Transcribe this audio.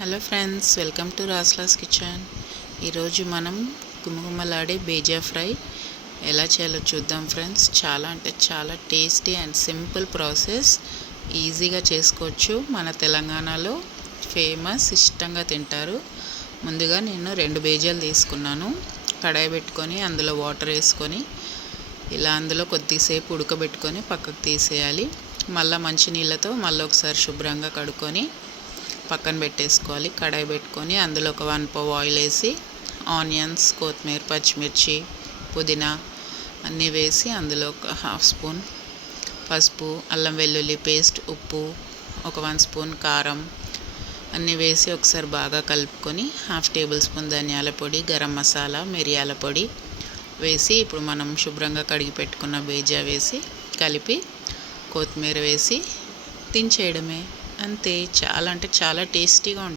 Hello friends, welcome to రాస్లాస్ kitchen. ఈరోజు మనం గుమగుమలాడే బేజా ఫ్రై ఎలా చేయాలో చూద్దాం ఫ్రెండ్స్. చాలా అంటే చాలా టేస్టీ అండ్ సింపుల్ ప్రాసెస్, ఈజీగా చేసుకోవచ్చు. మన తెలంగాణలో ఫేమస్, ఇష్టంగా తింటారు. ముందుగా నేను 2 బేజాలు తీసుకున్నాను. కడాయి పెట్టుకొని అందులో వాటర్ వేసుకొని ఇలా అందులో కొద్దిసేపు ఉడకబెట్టుకొని పక్కకు తీసేయాలి. మళ్ళీ మంచినీళ్ళతో మళ్ళీ ఒకసారి శుభ్రంగా కడుక్కొని పక్కన పెట్టేసుకోవాలి. కడాయి పెట్టుకొని అందులో ఒక 1 పావు ఆయిల్ వేసి ఆనియన్స్, కొత్తిమీర, పచ్చిమిర్చి, పుదీనా అన్నీ వేసి అందులో ఒక 1/2 స్పూన్ పసుపు, అల్లం వెల్లుల్లి పేస్ట్, ఉప్పు, ఒక 1 స్పూన్ కారం అన్నీ వేసి ఒకసారి బాగా కలుపుకొని 1/2 టేబుల్ స్పూన్ ధనియాల పొడి, గరం మసాలా, మిరియాల పొడి వేసి ఇప్పుడు మనం శుభ్రంగా కడిగి పెట్టుకున్న బేజా వేసి కలిపి కొత్తిమీర వేసి దించేయడమే. అంతే. చాలా అంటే చాలా టేస్టీగా ఉంటుంది.